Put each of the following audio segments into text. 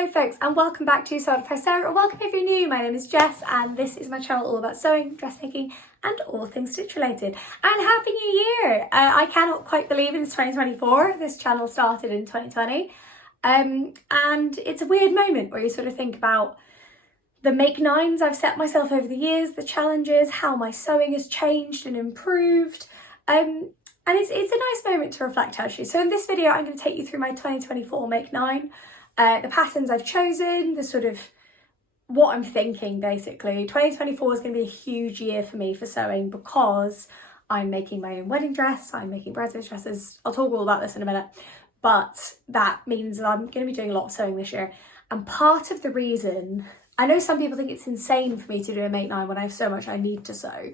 Hello folks and welcome back to Sew by Sarah, or welcome if you're new. My name is Jess and this is my channel all about sewing, dressmaking and all things stitch related. And Happy New Year! I cannot quite believe it's 2024. This channel started in 2020 and it's a weird moment where you sort of think about the make nines I've set myself over the years, the challenges, how my sewing has changed and improved. And it's a nice moment to reflect actually. So in this video I'm going to take you through my 2024 make nine. The patterns I've chosen, the sort of what I'm thinking basically. 2024 is going to be a huge year for me for sewing because I'm making my own wedding dress, I'm making bridesmaid dresses. I'll talk all about this in a minute, but that means that I'm going to be doing a lot of sewing this year. And part of the reason, I know some people think it's insane for me to do a make nine when I have so much I need to sew,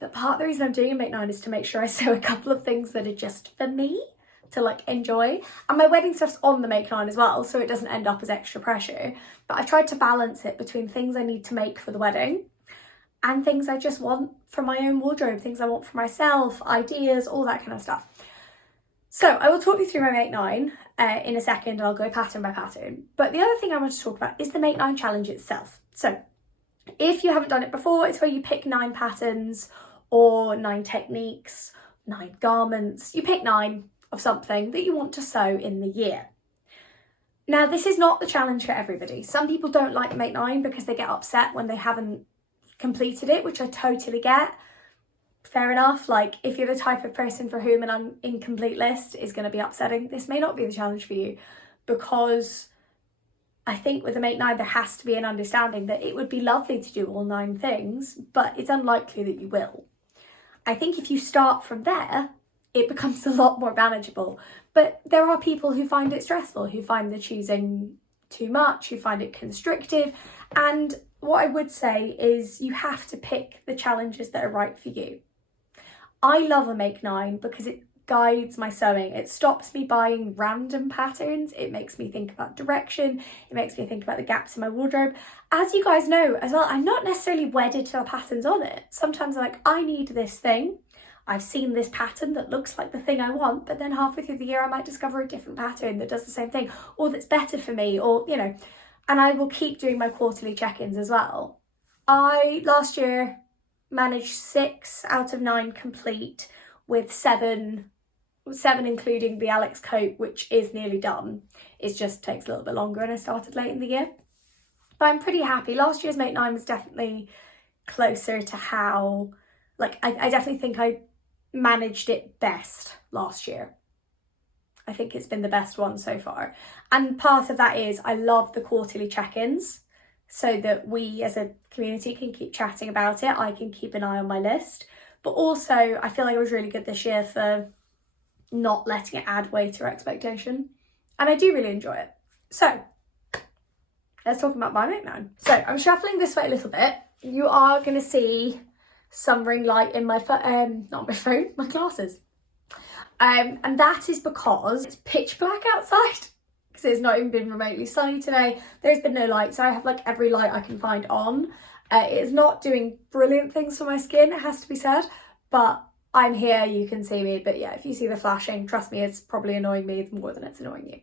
but part of the reason I'm doing a make nine is to make sure I sew a couple of things that are just for me to like enjoy. And my wedding stuff's on the make nine as well, so it doesn't end up as extra pressure. But I've tried to balance it between things I need to make for the wedding and things I just want from my own wardrobe, things I want for myself, ideas, all that kind of stuff. So I will talk you through my make nine in a second. I'll go pattern by pattern. But the other thing I want to talk about is the make nine challenge itself. So if you haven't done it before, it's where you pick 9 patterns or 9 techniques, 9 garments. You pick 9 of something that you want to sew in the year. Now, this is not the challenge for everybody. Some people don't like make nine because they get upset when they haven't completed it, which I totally get. Fair enough. Like, if you're the type of person for whom an incomplete list is going to be upsetting, this may not be the challenge for you, because I think with a make nine there has to be an understanding that it would be lovely to do all 9 things, but it's unlikely that you will. I think if you start from there, it becomes a lot more manageable. But there are people who find it stressful, who find the choosing too much, who find it constrictive. And what I would say is you have to pick the challenges that are right for you. I love a make nine because it guides my sewing. It stops me buying random patterns. It makes me think about direction. It makes me think about the gaps in my wardrobe. As you guys know as well, I'm not necessarily wedded to the patterns on it. Sometimes I'm like, I need this thing. I've seen this pattern that looks like the thing I want, but then halfway through the year I might discover a different pattern that does the same thing, or that's better for me, or, you know, and I will keep doing my quarterly check-ins as well. I, last year, managed 6 out of 9 complete, with 7 including the Alex coat, which is nearly done. It just takes a little bit longer and I started late in the year. But I'm pretty happy. Last year's make nine was definitely closer to how, like, I definitely think I managed it best last year. I think it's been the best one so far. And part of that is I love the quarterly check-ins so that we as a community can keep chatting about it. I can keep an eye on my list. But also I feel like I was really good this year for not letting it add weight or expectation. And I do really enjoy it. So let's talk about my make nine. So I'm shuffling this way a little bit. You are going to see some ring light in my not my phone, my glasses. And that is because it's pitch black outside, because it's not even been remotely sunny today. There's been no light, so I have like every light I can find on. It is not doing brilliant things for my skin, it has to be said, but I'm here, you can see me. But yeah, if you see the flashing, trust me, it's probably annoying me more than it's annoying you.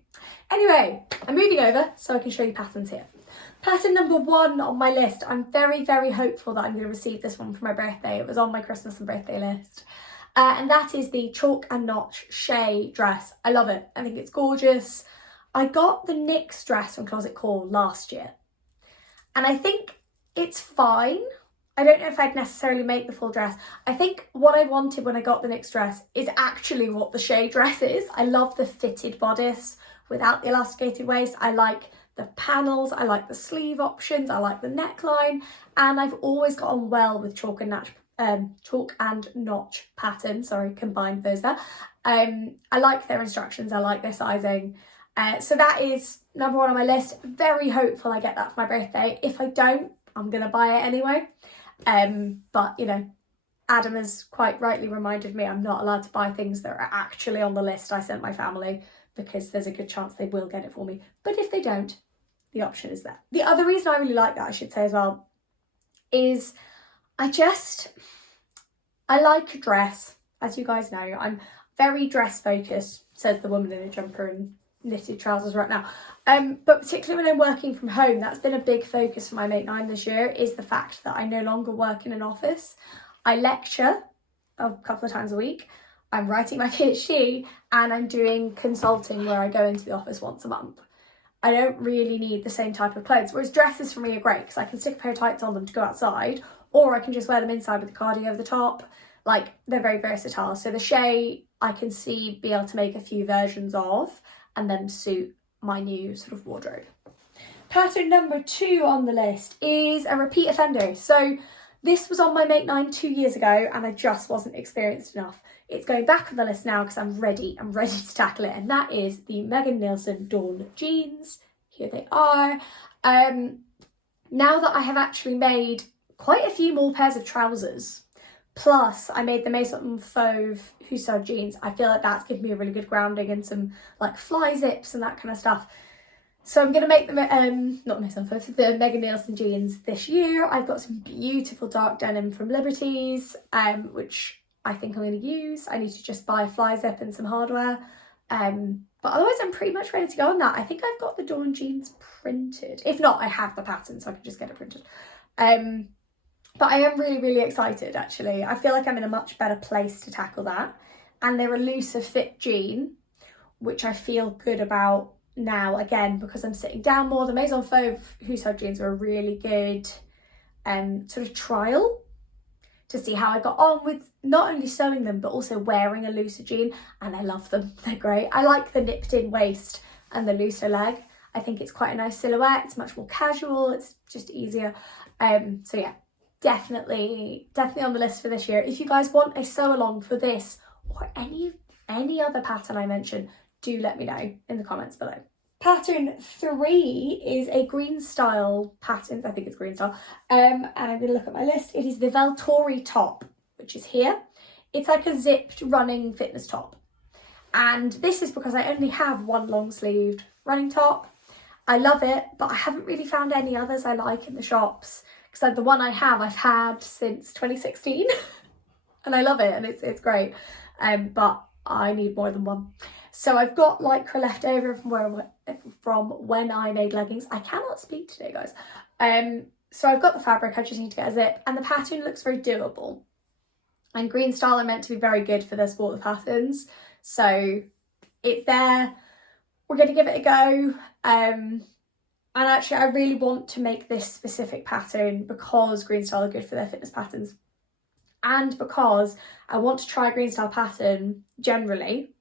Anyway, I'm moving over so I can show you patterns here. Pattern number 1 on my list. I'm very, very hopeful that I'm going to receive this one for my birthday. It was on my Christmas and birthday list. And that is the Chalk and Notch Shea dress. I love it. I think it's gorgeous. I got the NYX dress from Closet Call last year. And I think it's fine. I don't know if I'd necessarily make the full dress. I think what I wanted when I got the NYX dress is actually what the Shea dress is. I love the fitted bodice without the elasticated waist. I like the panels, I like the sleeve options, I like the neckline, and I've always got on well with chalk and notch pattern. Sorry, combined those there. I like their instructions, I like their sizing. So that is number 1 on my list. Very hopeful I get that for my birthday. If I don't, I'm gonna buy it anyway. But you know, Adam has quite rightly reminded me I'm not allowed to buy things that are actually on the list I sent my family, because there's a good chance they will get it for me. But if they don't, the option is there. The other reason I really like that, I should say as well, is I like a dress. As you guys know, I'm very dress focused, says the woman in a jumper and knitted trousers right now. But particularly when I'm working from home, that's been a big focus for my Make 9 this year, is the fact that I no longer work in an office. I lecture a couple of times a week, I'm writing my PhD, and I'm doing consulting where I go into the office once a month. I don't really need the same type of clothes, whereas dresses for me are great because I can stick a pair of tights on them to go outside, or I can just wear them inside with the cardi over the top. Like, they're very versatile. So the Shea, I can be able to make a few versions of and then suit my new sort of wardrobe. Pattern number 2 on the list is a repeat offender. So this was on my Make 9 2 years ago and I just wasn't experienced enough. It's going back on the list now because I'm ready to tackle it, and that is the Megan Nielsen Dawn jeans. Here they are. Now that I have actually made quite a few more pairs of trousers, plus I made the Maison Fauve Hussard jeans, I feel like that's given me a really good grounding and some like fly zips and that kind of stuff. So I'm going to make the, not Maison Fauve, the Megan Nielsen jeans this year. I've got some beautiful dark denim from Liberties, which I think I'm going to use. I need to just buy a fly zip and some hardware. But otherwise I'm pretty much ready to go on that. I think I've got the Dawn jeans printed. If not, I have the pattern so I can just get it printed. But I am really excited actually. I feel like I'm in a much better place to tackle that. And they're a looser fit jean, which I feel good about now, again, because I'm sitting down more. The Maison Fauve Hussard jeans were a really good sort of trial to see how I got on with not only sewing them, but also wearing a looser jean, and I love them. They're great. I like the nipped in waist and the looser leg. I think it's quite a nice silhouette. It's much more casual. It's just easier. So yeah, definitely on the list for this year. If you guys want a sew along for this or any other pattern I mentioned, do let me know in the comments below. Pattern 3 is a green style pattern. I think it's green style. And I'm going to look at my list. It is the Veltori top, which is here. It's like a zipped running fitness top. And this is because I only have one long sleeved running top. I love it, but I haven't really found any others I like in the shops, because the one I have, I've had since 2016 and I love it and it's great. But I need more than one. So I've got lycra left over from when I made leggings. I cannot speak today, guys. So I've got the fabric, I just need to get a zip, and the pattern looks very doable. And green style are meant to be very good for their sport patterns. So it's there. We're going to give it a go. And actually, I really want to make this specific pattern because green style are good for their fitness patterns. And because I want to try a green style pattern generally,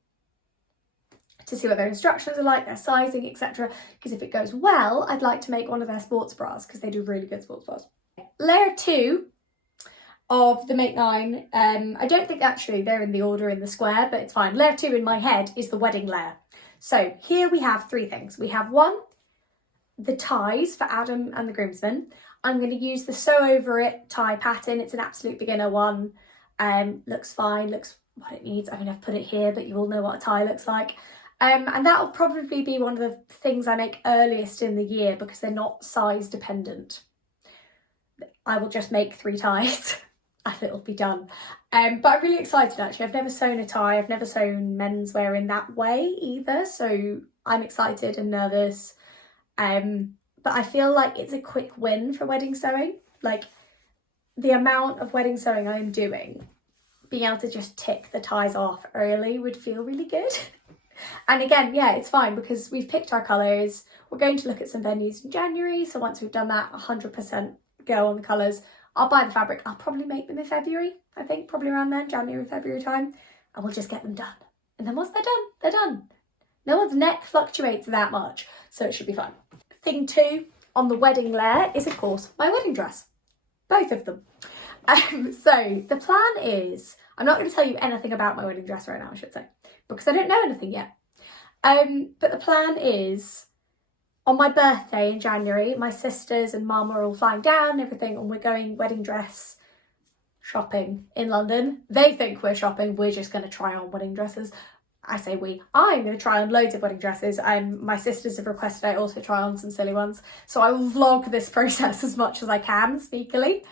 to see what their instructions are like, their sizing, etc. Because if it goes well, I'd like to make one of their sports bras, because they do really good sports bras. Layer 2 of the Make 9, I don't think actually they're in the order in the square, but it's fine. Layer 2 in my head is the wedding layer. So here we have 3 things. We have 1, the ties for Adam and the groomsmen. I'm going to use the sew over it tie pattern. It's an absolute beginner one. Looks fine, looks what it needs. I mean, I've put it here, but you all know what a tie looks like. And that'll probably be one of the things I make earliest in the year because they're not size dependent. I will just make 3 ties and it'll be done. But I'm really excited actually. I've never sewn a tie. I've never sewn menswear in that way either. So I'm excited and nervous. But I feel like it's a quick win for wedding sewing. Like, the amount of wedding sewing I'm doing, being able to just tick the ties off early would feel really good. And again, yeah, it's fine because we've picked our colours. We're going to look at some venues in January. So once we've done that, 100% go on the colours. I'll buy the fabric. I'll probably make them in February, I think, probably around then, January, February time. And we'll just get them done. And then once they're done, they're done. No one's neck fluctuates that much, so it should be fun. Thing 2 on the wedding layer is, of course, my wedding dress. Both of them. So the plan is, I'm not going to tell you anything about my wedding dress right now, I should say, because I don't know anything yet. But the plan is, on my birthday in January, my sisters and mum are all flying down and everything, and we're going wedding dress shopping in London. They think we're shopping, we're just going to try on wedding dresses. I say we. I'm going to try on loads of wedding dresses. My sisters have requested I also try on some silly ones. So I will vlog this process as much as I can, sneakily.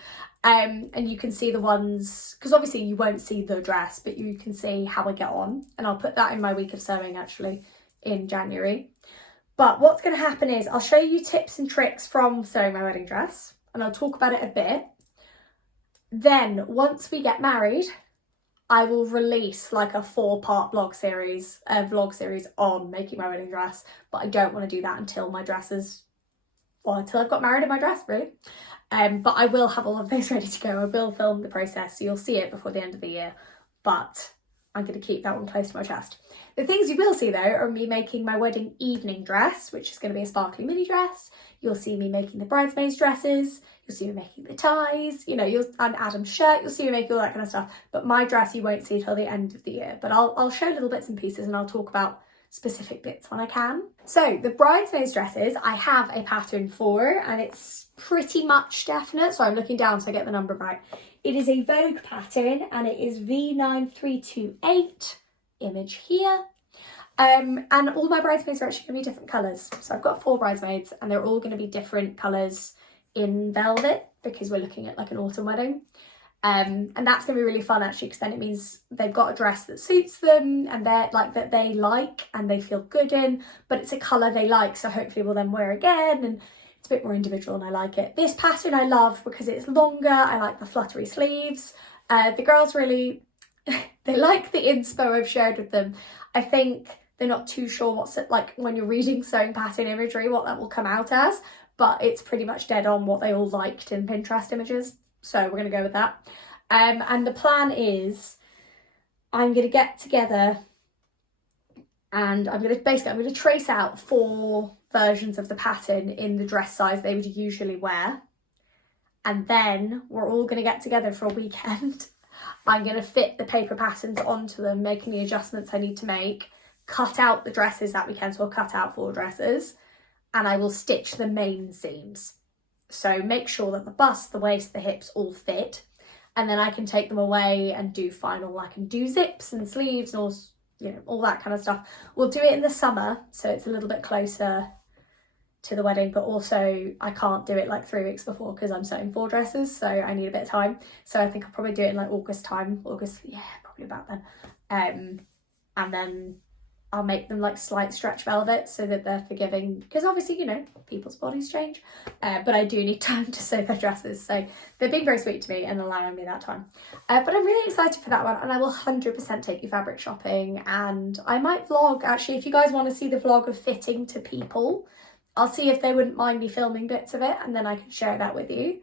And you can see the ones, because obviously you won't see the dress, but you can see how I get on. And I'll put that in my week of sewing, actually, in January. But what's going to happen is I'll show you tips and tricks from sewing my wedding dress, and I'll talk about it a bit. Then once we get married, I will release like a 4-part vlog series on making my wedding dress, but I don't want to do that until my dress is, well, until I've got married in my dress, really. But I will have all of those ready to go. I will film the process, so you'll see it before the end of the year, but I'm going to keep that one close to my chest. The things you will see though are me making my wedding evening dress, which is going to be a sparkly mini dress. You'll see me making the bridesmaids dresses. You'll see me making the ties, you know, and Adam's shirt. You'll see me making all that kind of stuff. But my dress you won't see till the end of the year. But I'll show little bits and pieces, and I'll talk about specific bits when I can. So the bridesmaids dresses I have a pattern for, and it's pretty much definite. So I'm looking down so I get the number right. It is a Vogue pattern, and it is V9328, image here. And all my bridesmaids are actually going to be different colours. So I've got 4 bridesmaids, and they're all going to be different colours in velvet, because we're looking at like an autumn wedding. And that's going to be really fun actually, because then it means they've got a dress that suits them, and they're like that they like and they feel good in, but it's a colour they like, so hopefully we'll then wear again, and it's a bit more individual and I like it. This pattern I love because it's longer. I like the fluttery sleeves. The girls really, they like the inspo I've shared with them. I think they're not too sure what's it like when you're reading sewing pattern imagery, what that will come out as, but it's pretty much dead on what they all liked in Pinterest images. So we're going to go with that. And the plan is I'm going to get together and I'm going to trace out 4 versions of the pattern in the dress size they would usually wear. And then we're all going to get together for a weekend. I'm going to fit the paper patterns onto them, making the adjustments I need to make, cut out the dresses that weekend, so I'll cut out 4 dresses, and I will stitch the main seams. So make sure that the bust, the waist, the hips all fit, and then I can take them away and do final, I can do zips and sleeves and all, you know, all that kind of stuff. We'll do it in the summer, so it's a little bit closer to the wedding, but also I can't do it like 3 weeks before because I'm sewing 4 dresses, so I need a bit of time. So I think I'll probably do it in like August time, yeah, probably about then. And then I'll make them like slight stretch velvet so that they're forgiving, because obviously, you know, people's bodies change, but I do need time to sew their dresses, so they're being very sweet to me and allowing me that time. But I'm really excited for that one, and I will 100% take you fabric shopping, and I might vlog actually. If you guys want to see the vlog of fitting to people, I'll see if they wouldn't mind me filming bits of it, and then I can share that with you,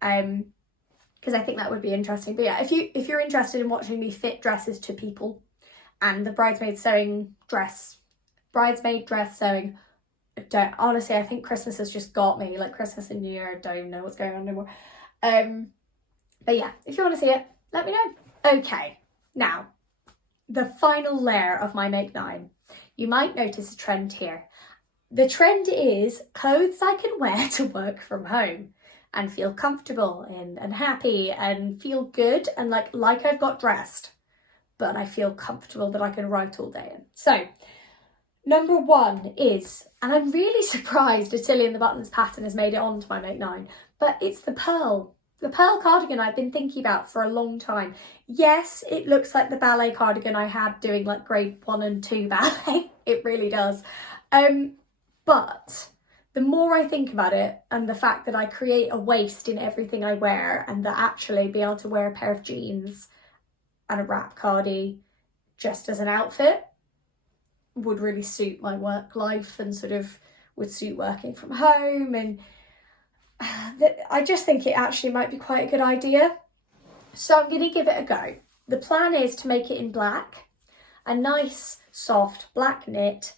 because I think that would be interesting. But yeah, if you're interested in watching me fit dresses to people, and the bridesmaid dress sewing, honestly, I think Christmas has just got me, like Christmas and New Year, I don't even know what's going on anymore. But yeah, if you want to see it, let me know. Okay, now, the final layer of my Make 9. You might notice a trend here. The trend is clothes I can wear to work from home and feel comfortable in and happy and feel good and like I've got dressed, but I feel comfortable that I can write all day in. So number 1 is, and I'm really surprised Attillion the Buttons pattern has made it onto my Make 9, but it's the pearl cardigan I've been thinking about for a long time. Yes, it looks like the ballet cardigan I had doing like grade 1 and 2 ballet. It really does. But the more I think about it, and the fact that I create a waist in everything I wear, and that actually be able to wear a pair of jeans and a wrap cardi just as an outfit would really suit my work life and sort of would suit working from home, and I just think it actually might be quite a good idea. So I'm going to give it a go. The plan is to make it in black, a nice soft black knit,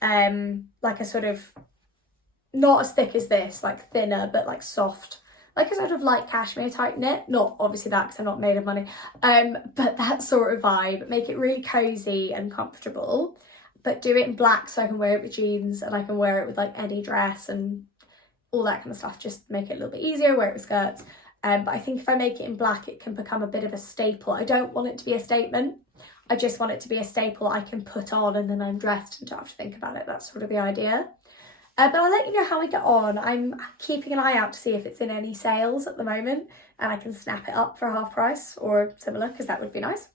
like a sort of, not as thick as this, like thinner, but like soft, like a sort of light cashmere type knit. Not obviously that, because I'm not made of money, but that sort of vibe. Make it really cozy and comfortable, but do it in black so I can wear it with jeans and I can wear it with like any dress and all that kind of stuff. Just make it a little bit easier, wear it with skirts. But I think if I make it in black, it can become a bit of a staple. I don't want it to be a statement. I just want it to be a staple I can put on and then I'm dressed and don't have to think about it. That's sort of the idea. But I'll let you know how we get on. I'm keeping an eye out to see if it's in any sales at the moment, and I can snap it up for half price or similar, because that would be nice.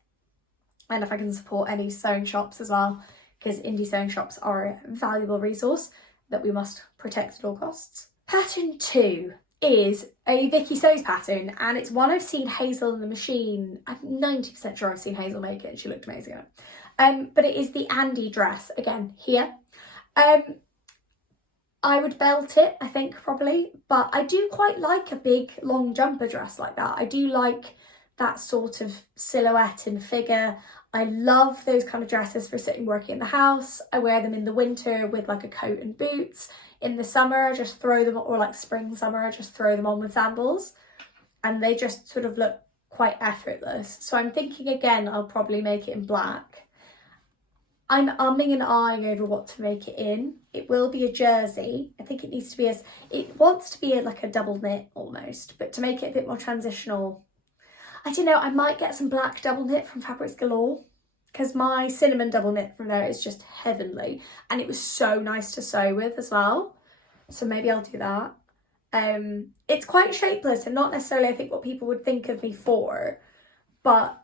And if I can support any sewing shops as well, because indie sewing shops are a valuable resource that we must protect at all costs. Pattern 2 is a Vicky Sews pattern, and it's one I've seen Hazel in the machine. I'm 90% sure I've seen Hazel make it and she looked amazing in it. But it is the Andy dress, again, here. I would belt it, I think, probably, but I do quite like a big long jumper dress like that. I do like that sort of silhouette and figure. I love those kind of dresses for sitting working in the house. I wear them in the winter with like a coat and boots. In the summer, I just throw them, or like spring, summer, I just throw them on with sandals, and they just sort of look quite effortless. So I'm thinking again, I'll probably make it in black. I'm umming and ahhing over what to make it in. It will be a jersey. I think it needs to be it wants to be like a double knit almost, but to make it a bit more transitional, I don't know, I might get some black double knit from Fabrics Galore, because my cinnamon double knit from there is just heavenly, and it was so nice to sew with as well. So maybe I'll do that. It's quite shapeless and not necessarily I think what people would think of me for, but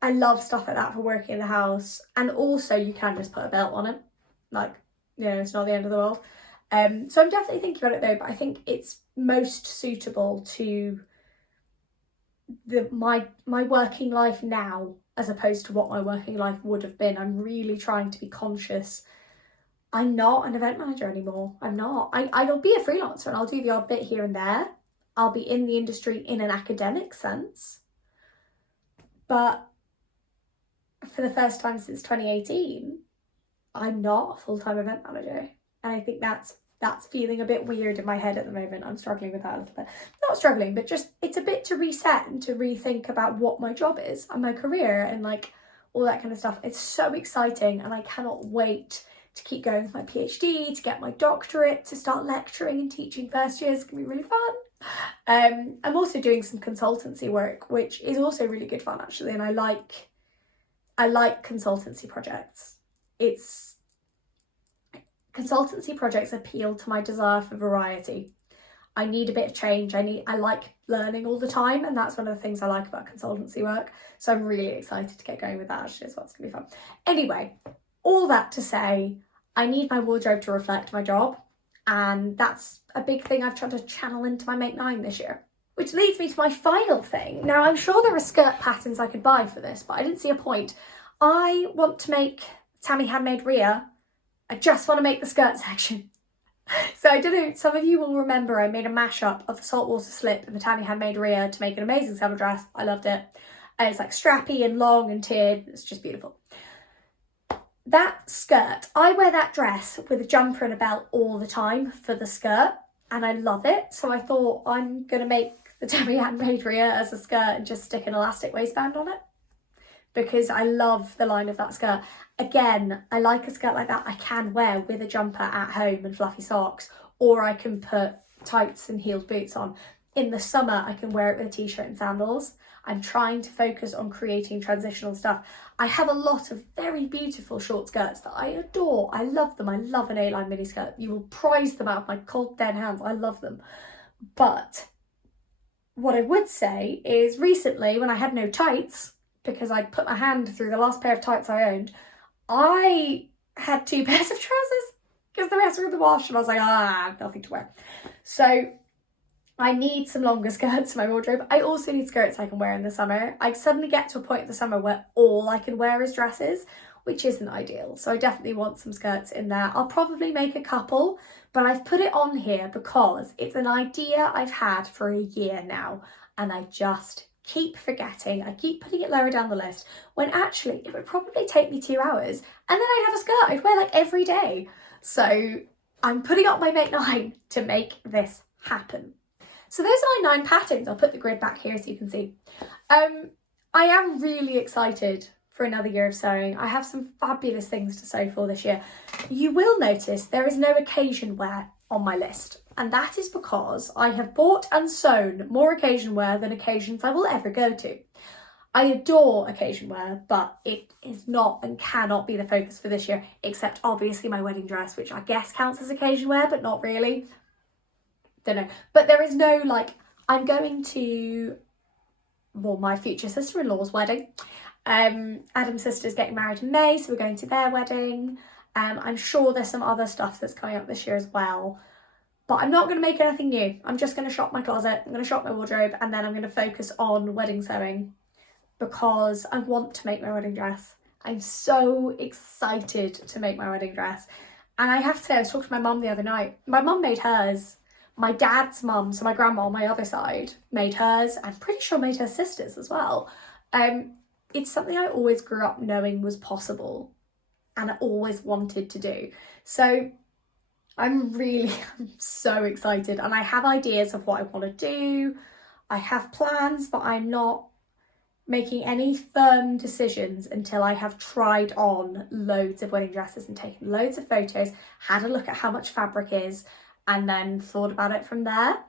I love stuff like that for working in the house. And also you can just put a belt on it, like, you know, it's not the end of the world. So I'm definitely thinking about it though, but I think it's most suitable to my working life now, as opposed to what my working life would have been. I'm really trying to be conscious. I'm not an event manager anymore. I'm not. I'll be a freelancer and I'll do the odd bit here and there. I'll be in the industry in an academic sense. But for the first time since 2018, I'm not a full-time event manager. And I think that's feeling a bit weird in my head at the moment. I'm struggling with that a little bit. Not struggling, but just it's a bit to reset and to rethink about what my job is and my career and like all that kind of stuff. It's so exciting and I cannot wait to keep going with my PhD, to get my doctorate, to start lecturing and teaching first years. It's gonna be really fun. I'm also doing some consultancy work, which is also really good fun actually, and I like consultancy projects. Consultancy projects appeal to my desire for variety. I need a bit of change. I like learning all the time, and that's one of the things I like about consultancy work. So I'm really excited to get going with that actually as well. It's gonna be fun. Anyway, all that to say, I need my wardrobe to reflect my job, and that's a big thing I've tried to channel into my Make 9 this year. Which leads me to my final thing. Now, I'm sure there are skirt patterns I could buy for this, but I didn't see a point. I want to make Tammy Handmade Rhea. I just want to make the skirt section. So I don't know, some of you will remember I made a mashup of the saltwater slip and the Tammy Handmade Rhea to make an amazing summer dress. I loved it. It's like strappy and long and tiered. It's just beautiful. That skirt, I wear that dress with a jumper and a belt all the time for the skirt, and I love it. So I thought I'm going to make the Tammy Handmade Rhea as a skirt and just stick an elastic waistband on it, because I love the line of that skirt. Again, I like a skirt like that I can wear with a jumper at home and fluffy socks, or I can put tights and heeled boots on. In the summer, I can wear it with a t-shirt and sandals. I'm trying to focus on creating transitional stuff. I have a lot of very beautiful short skirts that I adore. I love them. I love an A-line mini skirt. You will prize them out of my cold dead hands. I love them. But what I would say is recently when I had no tights, because I'd put my hand through the last pair of tights I owned, I had 2 pairs of trousers because the rest were in the wash, and I was like, nothing to wear. So I need some longer skirts in my wardrobe. I also need skirts I can wear in the summer. I suddenly get to a point in the summer where all I can wear is dresses, which isn't ideal. So I definitely want some skirts in there. I'll probably make a couple, but I've put it on here because it's an idea I've had for a year now, and I just keep forgetting. I keep putting it lower down the list when actually it would probably take me 2 hours, and then I'd have a skirt I'd wear like every day. So I'm putting up my Make 9 to make this happen. So those are my 9 patterns. I'll put the grid back here so you can see. I am really excited for another year of sewing. I have some fabulous things to sew for this year. You will notice there is no occasion wear on my list, and that is because I have bought and sewn more occasion wear than occasions I will ever go to. I adore occasion wear, but it is not and cannot be the focus for this year, except obviously my wedding dress, which I guess counts as occasion wear, but not really. Don't know. But there is no like, I'm going to my future sister-in-law's wedding. Adam's sister's getting married in May, so we're going to their wedding. I'm sure there's some other stuff that's coming up this year as well. But I'm not going to make anything new. I'm just going to shop my closet, I'm going to shop my wardrobe, and then I'm going to focus on wedding sewing because I want to make my wedding dress. I'm so excited to make my wedding dress. And I have to say, I was talking to my mum the other night. My mum made hers. My dad's mum, so my grandma on my other side, made hers. I'm pretty sure made her sister's as well. It's something I always grew up knowing was possible and I always wanted to do. So I'm so excited, and I have ideas of what I want to do. I have plans, but I'm not making any firm decisions until I have tried on loads of wedding dresses and taken loads of photos, had a look at how much fabric is, and then thought about it from there.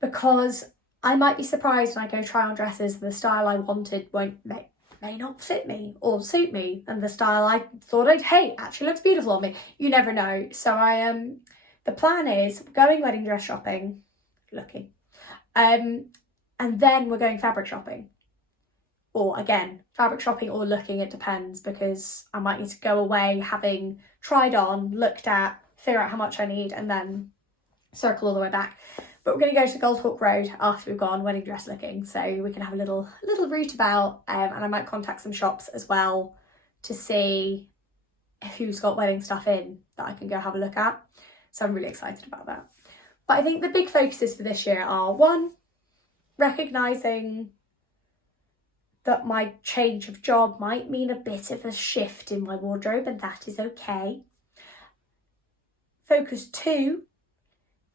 Because I might be surprised when I go try on dresses and the style I wanted may not fit me or suit me, and the style I thought actually looks beautiful on me. You never know. So the plan is going wedding dress shopping, and then we're going fabric shopping. Or again, fabric shopping or looking, it depends, because I might need to go away having tried on, looked at, figure out how much I need, and then circle all the way back. But we're going to go to Goldhawk Road after we've gone wedding dress looking, so we can have a little route about, and I might contact some shops as well to see who's got wedding stuff in that I can go have a look at. So I'm really excited about that. But I think the big focuses for this year are, one, recognising that my change of job might mean a bit of a shift in my wardrobe, and that is okay. Focus 2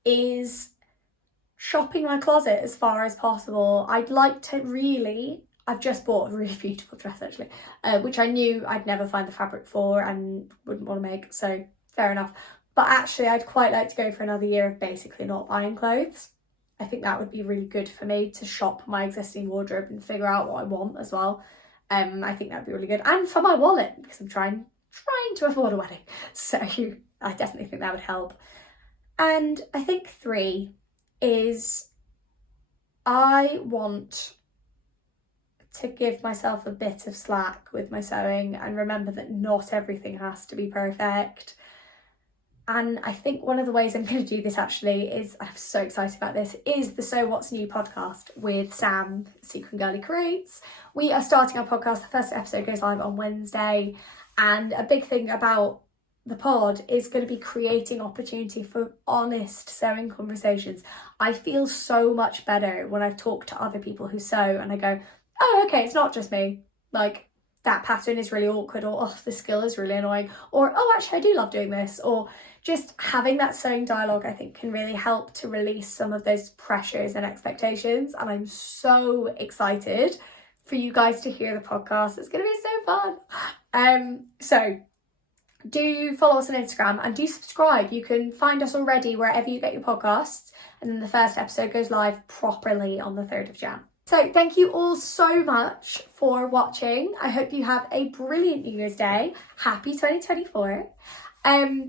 is shopping my closet as far as possible. I've just bought a really beautiful dress actually, which I knew I'd never find the fabric for and wouldn't want to make, so fair enough. But actually I'd quite like to go for another year of basically not buying clothes. I think that would be really good for me to shop my existing wardrobe and figure out what I want as well. I think that'd be really good. And for my wallet, because I'm trying to afford a wedding. So I definitely think that would help. And I think 3 is I want to give myself a bit of slack with my sewing and remember that not everything has to be perfect. And I think one of the ways I'm going to do this actually is, I'm so excited about this, is the So What's New podcast with Sam, Secret Girly Creates. We are starting our podcast. The first episode goes live on Wednesday. And a big thing about the pod is going to be creating opportunity for honest sewing conversations. I feel so much better when I've talked to other people who sew and I go, oh, okay, it's not just me. Like, that pattern is really awkward, or oh, the skill is really annoying, or oh, actually I do love doing this, or just having that sewing dialogue I think can really help to release some of those pressures and expectations. And I'm so excited for you guys to hear the podcast. It's going to be so fun. So do follow us on Instagram and do subscribe. You can find us already wherever you get your podcasts, and then the first episode goes live properly on the 3rd of Jan. So thank you all so much for watching. I hope you have a brilliant New Year's Day. Happy 2024.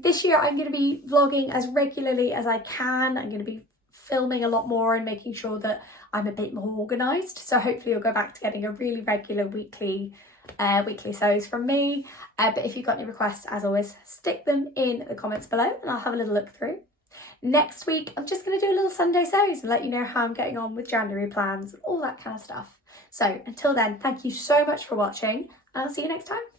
This year I'm going to be vlogging as regularly as I can. I'm going to be filming a lot more and making sure that I'm a bit more organised. So hopefully you'll go back to getting a really regular weekly sews from me. But if you've got any requests, as always, stick them in the comments below and I'll have a little look through. Next week, I'm just going to do a little Sunday sews and let you know how I'm getting on with January plans and all that kind of stuff. So until then, thank you so much for watching and I'll see you next time.